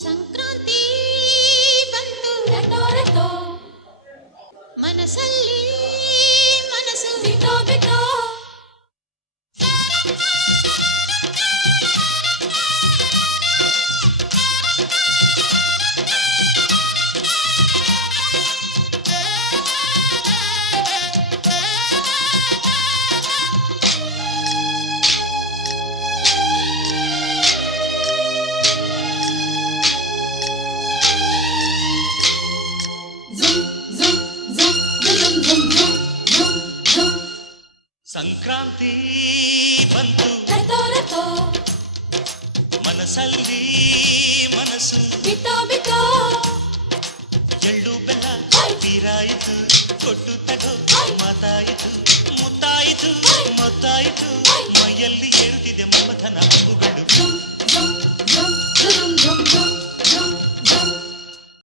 ಸಂಕ್ರಾಂತಿ ಬಂತು ರಟೋ ರಟೋ ಮನಸ್ಸಲ್ಲಿ ಸಂಕ್ರಾಂತಿ ಬಂತು. ಮನಸ್ಸಲ್ಲಿ ಮನಸ್ಸು ಬಿತ್ತೋ ಬಿತ್ತೋ. ಎಳ್ಳು ಬೆಲ್ಲ ಬೀರಾಯಿತು ಕೊಟ್ಟು ತಗೋ ಮಾತಾಯಿತು ಮುತ್ತಾಯಿತು ಮತ್ತಾಯಿತು. ಮೈಯಲ್ಲಿ ಏರುತ್ತಿದೆ ಮಮತನ